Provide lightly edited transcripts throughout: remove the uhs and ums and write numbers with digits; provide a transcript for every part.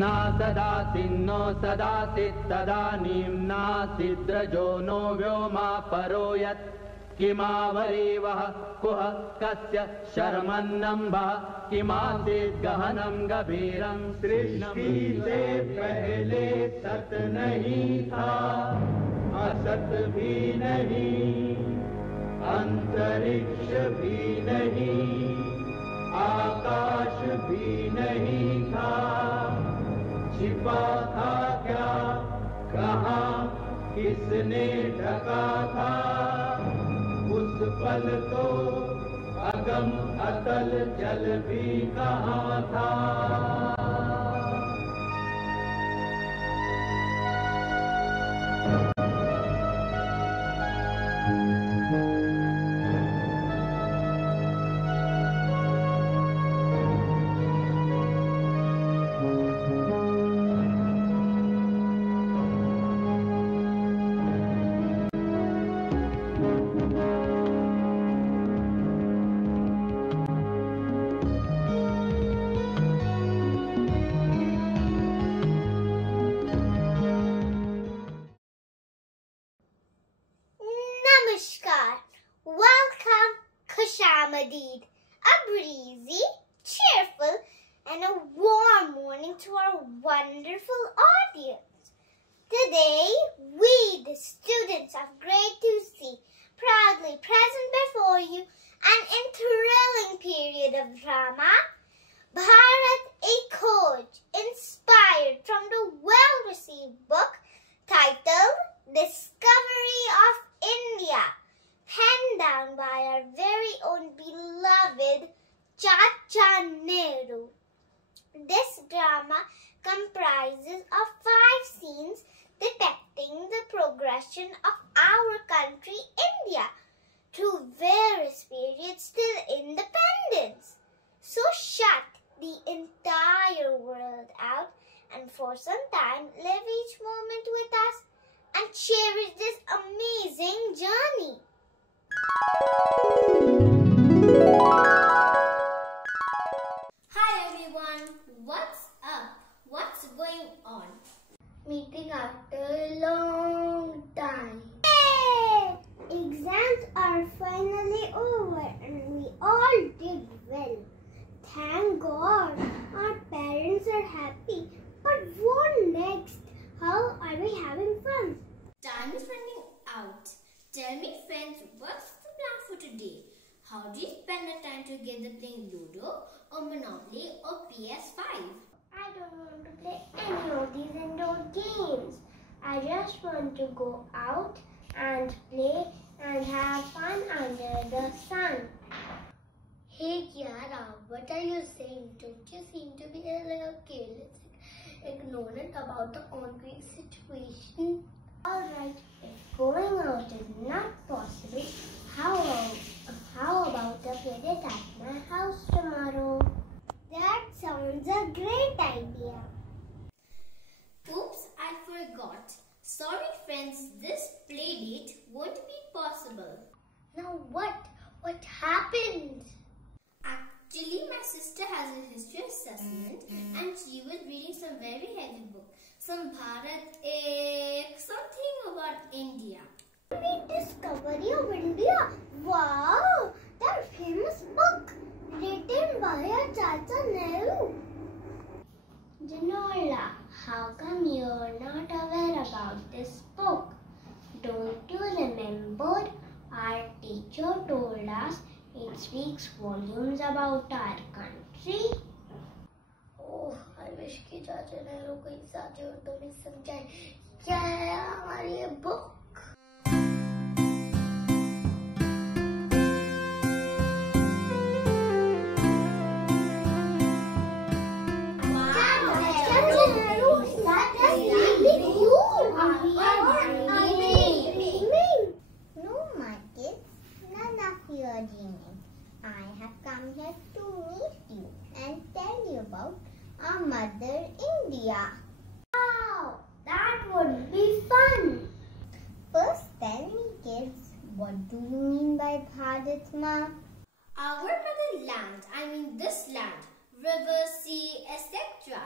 ना सदासिन्नो सदासित् तदानीं नासिद्रजो नो व्योमा परो यत् किमावरीवः कुह कस्य शर्मन्नम्भः किमासीत् गहनं गभीरं सृष्टि से पहले सत नहीं था, असत भी नहीं, अंतरिक्ष भी नहीं, आकाश भी नहीं था। छिपा था क्या, कहाँ, किसने ढका था? उस पल तो अगम अतल जल भी कहाँ था। Namaskar. Welcome, Khushamadid. A breezy, cheerful, and a warm morning to our wonderful audience. Today, we, the students of Grade 2C, proudly present before you an enthralling period of drama, Bharat a Khoj, inspired from the well-received book titled Discovery of India, penned down by our very own beloved Chacha Nehru. This drama comprises of 5 scenes depicting the progression of our country, India, through various periods till independence. So shut the entire world out and for some time live each moment with us and cherish this amazing journey. Hi everyone, what's up? What's going on? Meeting after a long time. Yay! Exams are finally over and we all did well. Thank God, our parents are happy. But what next? How are we having fun? Time is running out. Tell me friends, what's the plan for today? How do you spend the time together playing Ludo or Monopoly or PS5? I don't want to play any of these indoor games. I just want to go out and play and have fun under the sun. Hey Kiara, what are you saying? Don't you seem to be a little careless, ignorant about the ongoing situation? Alright, if going out is not possible, how about a play at my house tomorrow? That sounds a great idea. Oops, I forgot. Sorry friends, this playdate won't be possible. Now what? What happened? Actually, my sister has a history assessment and she was reading some very heavy book. Some Bharat, something about India. Discovery of India. Wow, that famous book written by a Chacha Nehru. Janola, how come you're not aware about this book? Don't you remember our teacher told us it speaks volumes about our country? Oh, I wish कि चाचा नेहरू को इस साथ उर्दू में समझाए क्या है हमारी ये book. I have come here to meet you and tell you about our mother India. Wow, that would be fun. First tell me kids, what do you mean by Bharat Ma? Our motherland, I mean this land, river, sea, etc.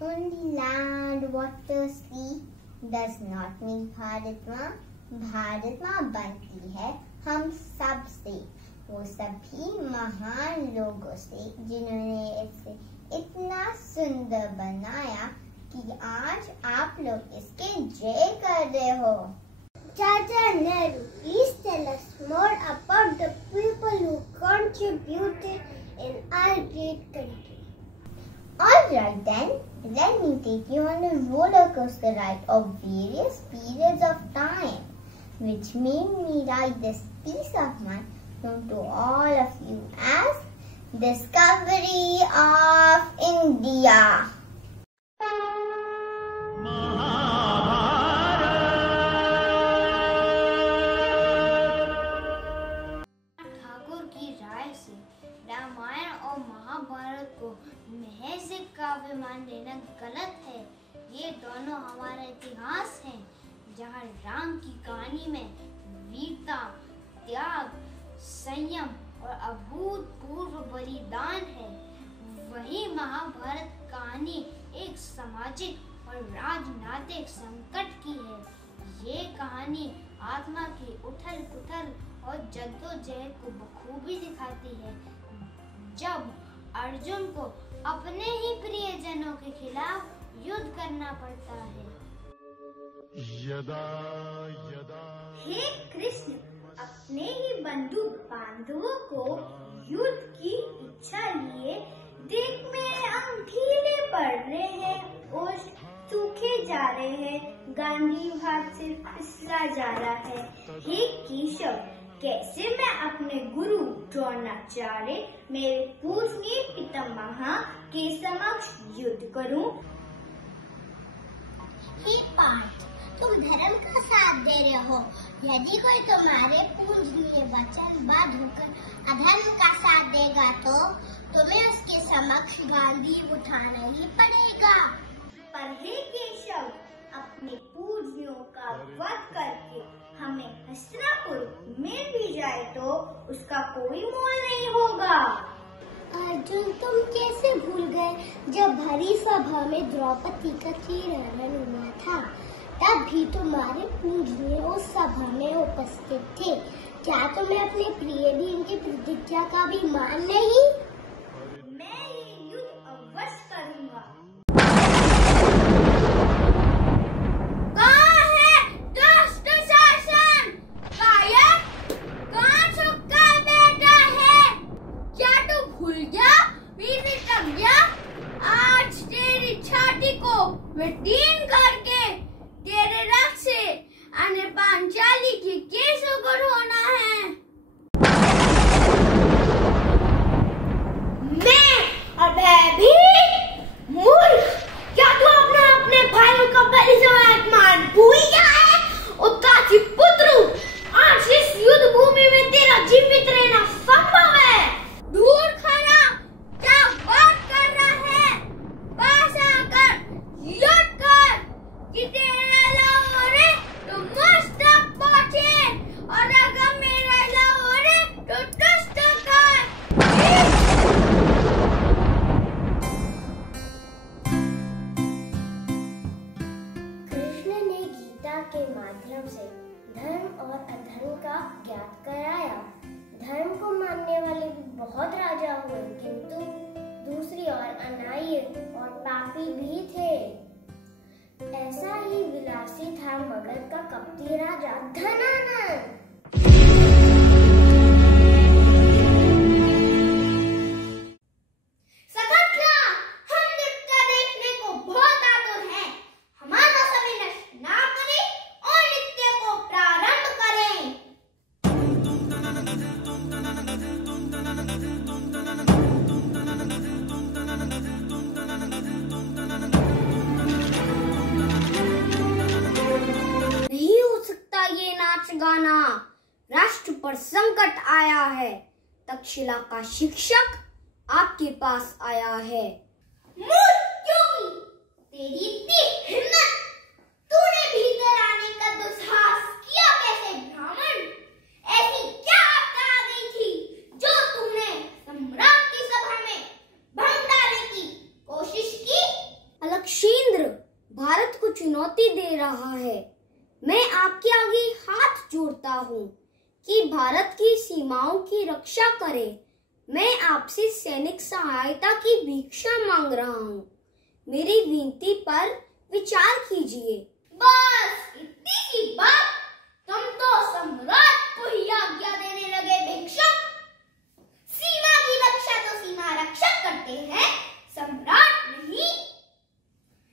Only land, water, sea does not mean Bharat माँ। भारत माँ बनती है हम सब से, वो सभी महान लोगों से जिन्होंने इसे इतना सुंदर बनाया कि आज आप लोग इसके जय कर रहे हो। Chacha Nehru, please tell us more about the people who contributed in our great country. Alright then, let me take you on a roller coaster ride of various periods of time, which made me write this piece of mine known to all of you as Discovery of India. Thakur की राय से रामायण और महाभारत को महज एक काव्य मान लेना गलत है। ये दोनों हमारा इतिहास हैं, जहाँ राम की कहानी में वीरता, त्याग, संयम और अभूतपूर्व बलिदान है, वहीं महाभारत कहानी एक सामाजिक और राजनीतिक संकट की है। ये कहानी आत्मा की उथल-पुथल और जद्दोजहद को बखूबी दिखाती है, जब अर्जुन को अपने ही प्रियजनों के खिलाफ युद्ध करना पड़ता है। हे कृष्ण, अपने ही बंधु बांधवों को युद्ध की इच्छा लिए देख मेरे अंग ढीले पड़ रहे हैं और सूखे जा रहे हैं, गांधी हाथ से फिसला जा रहा है। हे केशव, कैसे मैं अपने गुरु द्रोणाचार्य, मेरे पूजनीय पितामह के समक्ष युद्ध करूं? हे पार्थ, तुम धर्म का साथ दे रहे हो। यदि कोई तुम्हारे पूजनीय वचन बद्ध होकर अधर्म का साथ देगा तो तुम्हें उसके समक्ष गांधी उठाना ही पड़ेगा। पर हे केशव, अपने पूजनियों का वध करके हमें हस्तिनापुर मिल भी जाए तो उसका कोई मोल नहीं होगा। अर्जुन, तुम कैसे भूल गए जब भरी सभा में द्रौपदी का चीरहरण हुआ था? तब भी तुम्हारे पूजनीय उस सभा में उपस्थित थे। क्या तुम्हें अपने प्रिय भी इनकी प्रतिज्ञा का भी मान नहीं? मैं ये युद्ध अवश्य करूंगा। कहाँ है दुष्ट शासन? कायर, कहाँ छुपा बैठा है? क्या तू भूल गया मेरी प्रतिज्ञा? आज तेरी छाती को विदीर्ण करके तेरे रक्त से अन्य पांचाली के केसों को धोना है। मैं और भयभीत मूर्ख, क्या तू अपने भाइयों का परिचय अपमान भूल गया है? उत्ताची पुत्र, आज इस युद्ध भूमि में तेरा जीवित रहना संभव है। दूर खड़ा क्या बात कर रहा है? पास आकर युद्ध कर कि तेरा लाहौरे तो मस्तक पहुंचे, और अगर मेरा लाहौरे तो दुष्ट कर। कृष्ण ने गीता के माध्यम से धर्म और अधर्म का ज्ञात कराया। धर्म को मानने वाले भी बहुत राजा हुए, किंतु दूसरी ओर अनार्य और पापी भी थे। ऐसा ही विलासी था मगध का कपटी राजा धनानंद। गाना, राष्ट्र पर संकट आया है, तक्षशिला का शिक्षक आपके पास आया है। तेरी इतनी हिम्मत, तूने भीतर आने का दुस्साहस किया कैसे ब्राह्मण? ऐसी क्या आपदा आ गई थी जो तुमने सम्राट की सभा में भंग डालने की कोशिश की? अलक्ष्य चुनौती दे रहा है। मैं आपके आगे हाथ जोड़ता हूँ कि भारत की सीमाओं की रक्षा करें। मैं आपसे सैनिक सहायता की भिक्षा मांग रहा हूँ। मेरी विनती पर विचार कीजिए। बस इतनी ही बात? तुम तो सम्राट को ही आज्ञा देने लगे भिक्षुक। सीमा की रक्षा तो सीमा रक्षक करते हैं, सम्राट नहीं।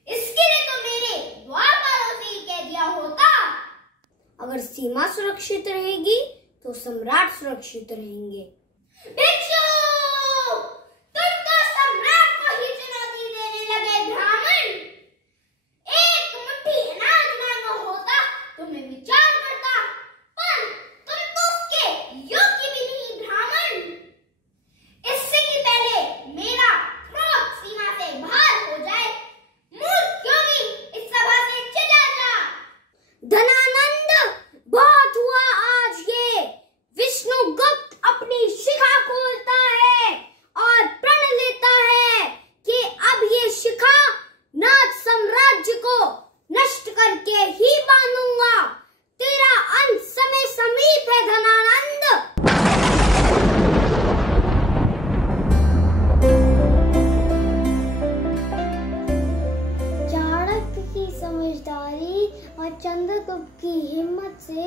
इसके लिए तो मेरे द्वारपालों से ही कह दिया होता। अगर सीमा सुरक्षित रहेगी तो सम्राट सुरक्षित रहेंगे। भिक्षु, तुम तो सम्राट को ही चुनौती देने लगे ब्राह्मण। एक मुट्ठी अनाज मांगा होता तो मैं विचार करता, पर तुम तो उसके योग्य भी नहीं ब्राह्मण। इससे कि पहले मेरा क्रोध सीमा से बाहर हो जाए, मूर्ख योगी इस सभा से चला जा। धनानंद, बहुत हुआ आज ये। विष्णुगुप्त अपनी शिखा खोलता है और प्रण लेता है कि अब ये शिखा नाथ साम्राज्य को नष्ट करके ही बांधूंगा। तेरा अंत समय समीप है धनानंद। चाणक्य की समझदारी और चंद्रगुप्त की हिम्मत से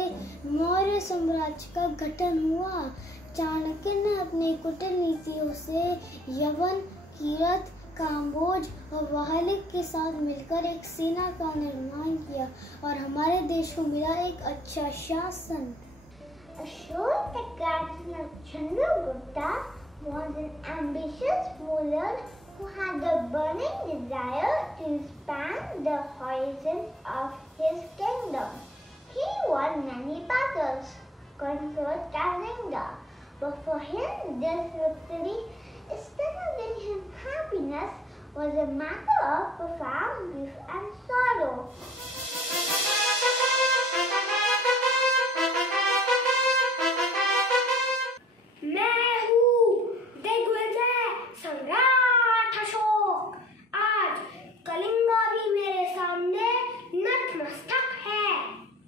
मौर्य साम्राज्य का गठन हुआ। चाणक्य ने अपनी कूटनीतियों से यवन, कीरत, काम्बोज और वाहलिक के साथ मिलकर एक सेना का निर्माण किया और हमारे देश को मिला एक अच्छा शासन। Ashok the grandson of Chandragupta was an ambitious ruler who had a burning desire to expand the horizons of his kingdom. He won many battles, conquered Kalinga, but for him this victory, instead of giving him happiness, was a matter of profound grief and sorrow. मैं हूँ दिग्विजय सम्राट अशोक। आज कलिंगा भी मेरे सामने नतमस्तक है।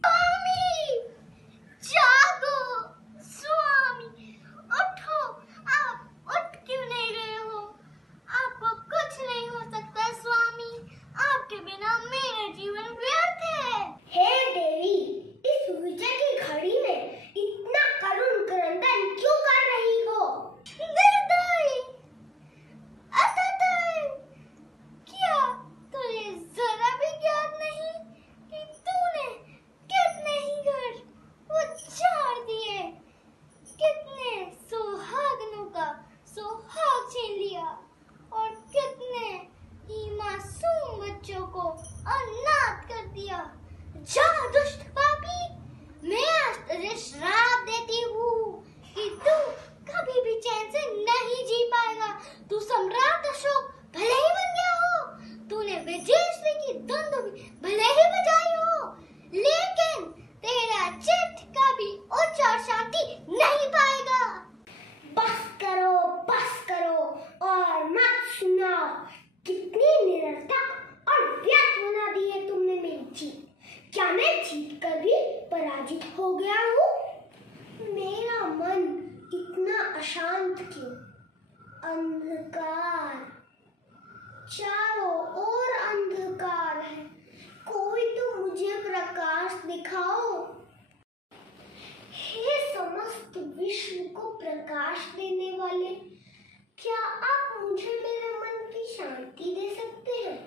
स्वामी, जागो। स्वामी, उठो। आप उठ क्यों नहीं रहे हो? आपको कुछ नहीं हो सकता स्वामी। आपके बिना मेरा जीवन व्यर्थ है। हे देवी, इस विजय की घड़ी में इतना करुण क्रंदन क्यों कर रही हो? निर्दयी, असदय, क्या तुझे जरा भी ज्ञात नहीं कि तूने कितने ही घर उजाड़ दिए, कितने सुहागनों का सुहाग छीन लिया और कितने ही मासूम बच्चों को अनाथ कर दिया। जा दुष्ट पापी, मैं आज तुझे श्राप देती हूँ कि तू कभी भी चैन से नहीं जी पाएगा। तू सम्राट अशोक भले ही बन गया हो, तूने विजयश्री की धुन भी भले ही बजाई हो, लेकिन तेरा चित्त कभी उच्च और शांति नहीं पाएगा। बस करो और मत सुनाओ। कितनी निरर्थक और व्यर्थ बना दी है तुमने मेरी जीत। क्या मैं जीत कर भी पराजित हो गया हूँ? मेरा मन इतना अशांत क्यों? अंधकार, चारों ओर अंधकार है। कोई तो मुझे प्रकाश दिखाओ। हे समस्त विश्व को प्रकाश देने वाले, क्या आप मुझे मेरे मन की शांति दे सकते हैं?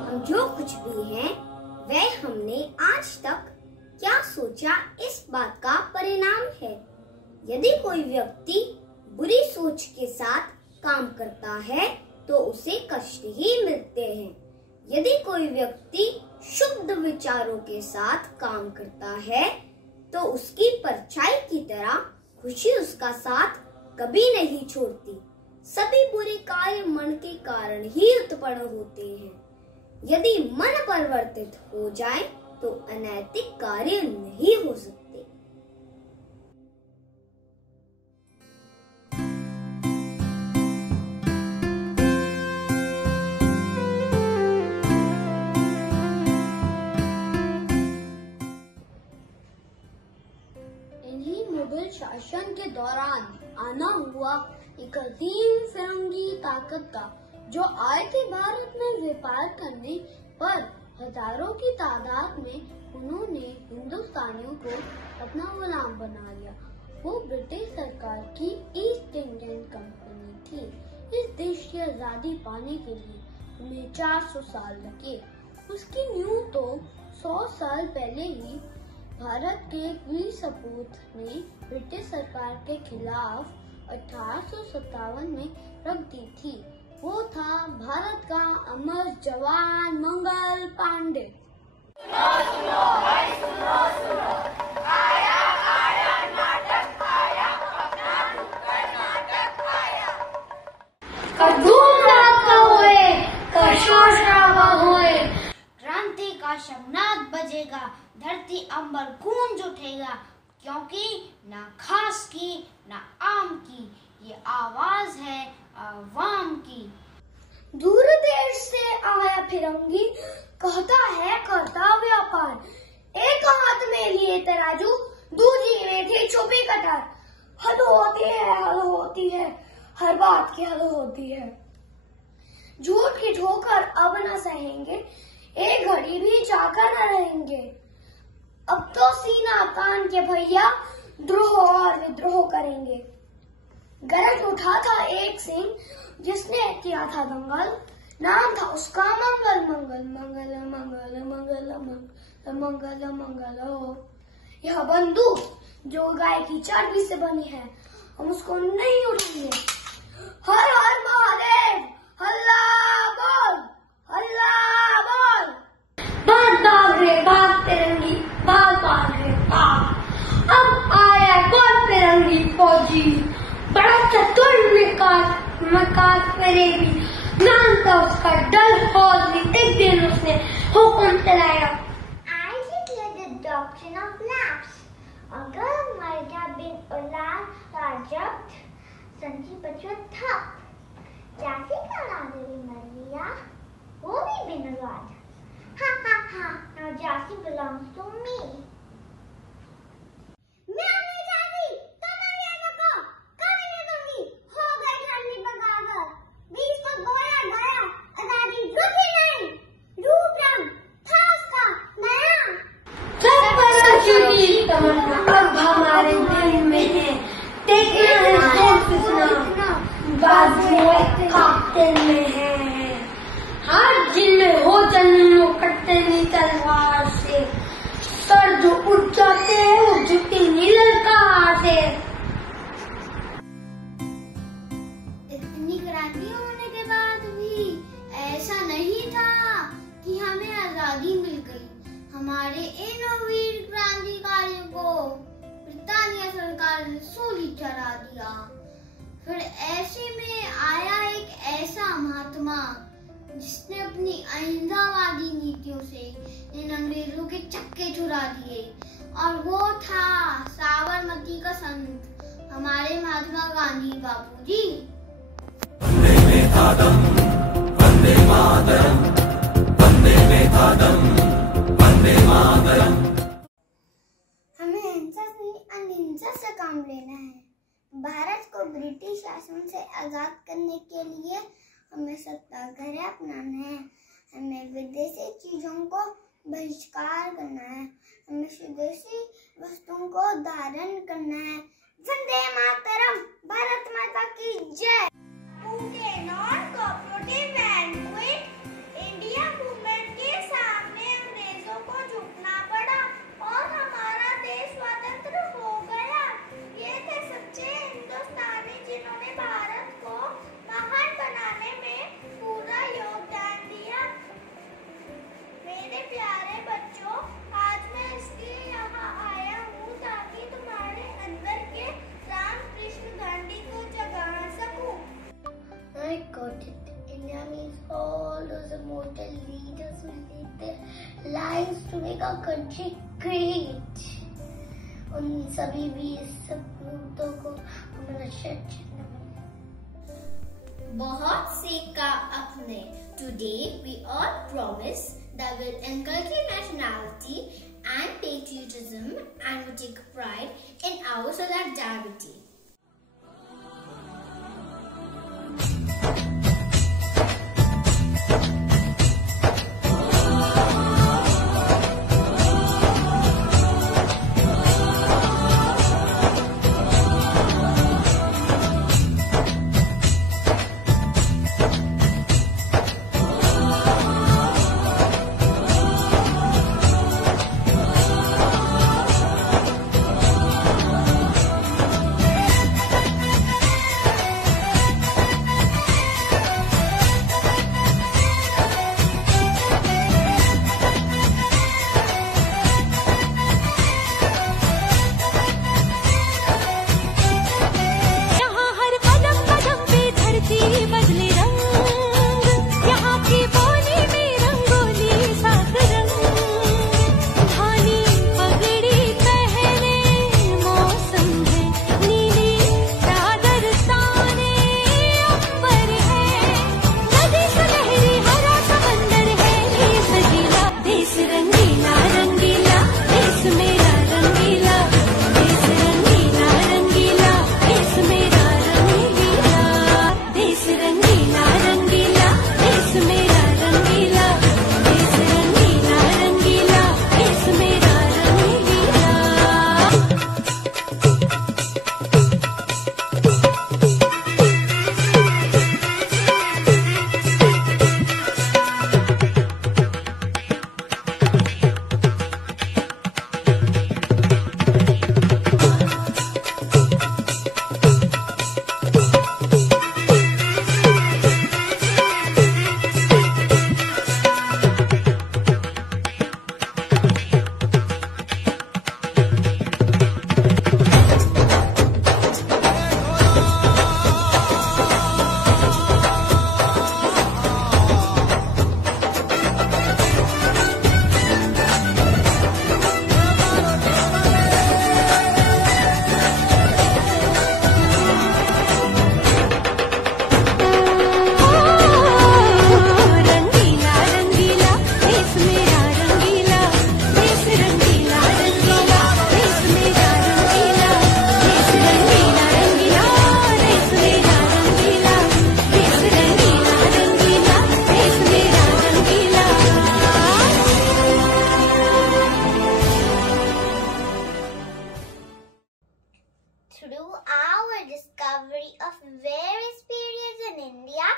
हम जो कुछ भी हैं, वह हमने आज तक क्या सोचा इस बात का परिणाम है। यदि कोई व्यक्ति बुरी सोच के साथ काम करता है तो उसे कष्ट ही मिलते हैं। यदि कोई व्यक्ति शुद्ध विचारों के साथ काम करता है तो उसकी परछाई की तरह खुशी उसका साथ कभी नहीं छोड़ती। सभी बुरे कार्य मन के कारण ही उत्पन्न होते हैं। यदि मन परिवर्तित हो जाए तो अनैतिक कार्य नहीं हो सकते। इन्हीं मुगल शासन के दौरान आना हुआ एक अजीम फिरंगी ताकत का, जो आए थे भारत में व्यापार करने, पर हजारों की तादाद में उन्होंने हिंदुस्तानियों को अपना गुलाम बना लिया। वो ब्रिटिश सरकार की ईस्ट इंडियन कंपनी थी। इस देश की आजादी पाने के लिए उन्हें 400 साल लगे। उसकी नींव तो 100 साल पहले ही भारत के वीर सपूत ने ब्रिटिश सरकार के खिलाफ 1857 में रख दी थी। वो था भारत का अमर जवान मंगल पांडे। क्रांति का शहनाद बजेगा, धरती अंबर गूंज उठेगा, क्योंकि ना खास की ना आम की, ये आवाज है आवाम की। दूर देश से आया फिरंगी, कहता है करता व्यापार। एक हाथ में लिए तराजू, दूसरी में थी छुपी कटार। हद होती है, हर बात की हद होती है। झूठ की ठोकर अब न सहेंगे, एक घड़ी भी चाकर न रहेंगे। अब तो सीना तान के भैया द्रोह और विद्रोह करेंगे। गरज उठा था एक सिंह, जिसने किया था दंगल। नाम था उसका मंगल। मंगल मंगल मंगल मंगल मंगल मंगल मंगल। यह बंदूक जो गाय की चर्बी से बनी है, हम उसको नहीं उड़ाएंगे। हर हर महादेव, हल्ला बोल, हल्ला बोल। भाग रे भाग तिरंगी, भाग रे भाग। अब आया कौन तिरंगी फौजी, बड़ा चतुर विकास करेगी। नाम था उसका डल हौसली। एक दिन उसने हुक्म चलाया, I declare the doctrine of lapse. अगर मर्दा बिन औलाद राजक्त, संजी बचवा थप। जाति का राजरी मर लिया, वो भी बिन औलाद। Ha ha ha, now Jasi belongs to me. मैं नहीं जाती, तुम ये नको, कभी नहीं दूंगी। हो गई ठंडी बगावत, बीच को बोया गया, आजादी रुकी नहीं। रूप रंग था उसका नया। सब बच्चों तमन्ना अब हमारे दिल में है, देखना है कितना बाजुए खाते में है। हर जिले हो जन्नों कटते नहीं तलवार से, सर जो उठ जाते हैं वो झुकते नहीं ललकार से। इतनी क्रांति होने के बाद भी ऐसा नहीं था कि हमें आजादी मिल गई। हमारे इन वीर क्रांतिकारियों को ब्रिटानिया सरकार ने सूली चढ़ा दिया। फिर ऐसे में आया एक ऐसा महात्मा जिसने अपनी अहिंसावादी नीतियों से इन अंग्रेजों के चक्के छुड़ा दिए, और वो था साबरमती का संत, हमारे महात्मा गांधी बापूजी। वंदे मातरम, वंदे मातरम, वंदे मातरम, वंदे मातरम। हमें हिंसा से अहिंसा से काम लेना है। भारत को ब्रिटिश शासन से आजाद करने के लिए हमें सत्याग्रह अपनाना है। हमें विदेशी चीजों को बहिष्कार करना है। हमें स्वदेशी वस्तुओं को धारण करना है। वंदे मातरम, भारत माता की जय। नॉन-कोऑपरेटिव बैंक्वेट इंडिया मूवमेंट के सामने अंग्रेजों को झुकना पड़ा और हमारा देश स्वतंत्र हो गया। ये थे सच्चे हिंदुस्तानी जिन्होंने भारत को महान बनाने में पूरा योगदान दिया। मेरे प्यारे बच्चों, आज मैं इसलिए यहाँ आया हूँ ताकि तुम्हारे अंदर के रामकृष्ण गांधी को जगा सकूं। I got it. India means all those immortal leaders who lived their lives to make our country great. उन सभी वीर सपूतों को हमारा शत बहुत सीखा अपने। Today we all promise that we'll inculcate nationality and patriotism, and we take pride in our solidarity. Through our discovery of various periods in India,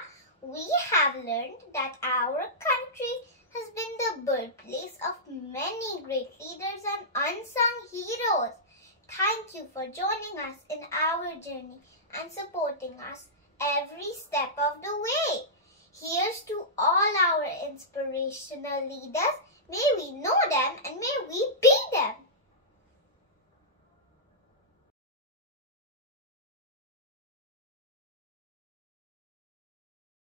we have learned that our country has been the birthplace of many great leaders and unsung heroes. Thank you for joining us in our journey and supporting us every step of the way. Here's to all our inspirational leaders. May we know them and may